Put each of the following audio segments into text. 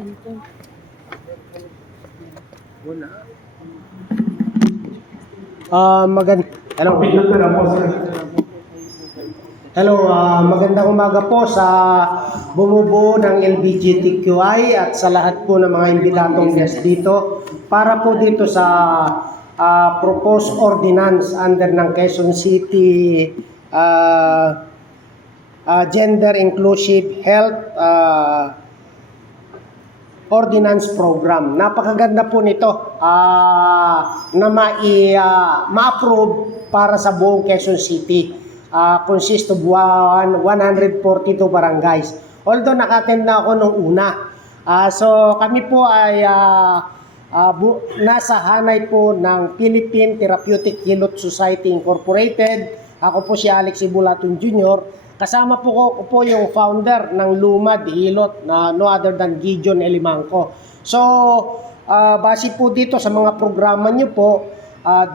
Hello. Hello, magandang umaga po sa bumubuo ng LGBTQI at sa lahat po ng mga imbitadong guest dito para po dito sa proposed ordinance under ng Quezon City Gender Inclusive Health Ordinance Program. Napakaganda po nito na ma-approve para sa buong Quezon City. Consist of 142 barangays. Although naka-attend na ako nung una. So kami po ay nasa hanay po ng Philippine Therapeutic Hilot Society Incorporated. Ako po si Alex Ibulaton Jr. Kasama po ko yung founder ng Lumad Hilot na no other than Gideon Elimangco. So base po dito sa mga programa nyo po,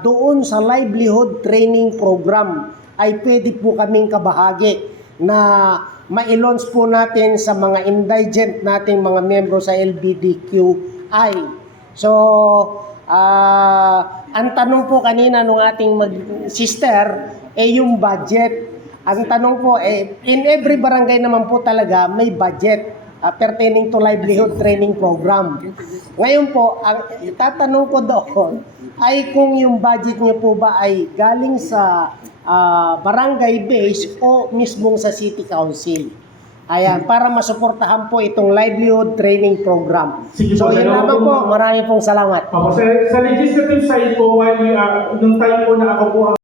doon sa livelihood training program ay pwede po kaming kabahagi na ma-launch po natin sa mga indigent nating mga membro sa LGBTQI. So, ang tanong po kanina nung ating sister, yung budget. Ang tanong po, in every barangay naman po talaga may budget pertaining to livelihood training program. Ngayon po, ang itatanong ko doon ay kung yung budget niyo po ba ay galing sa barangay base o mismong sa city council. Ayan, para masuportahan po itong livelihood training program. So, yun naman po. Maraming pong salamat. Sa legislative side po, nung time po na ako po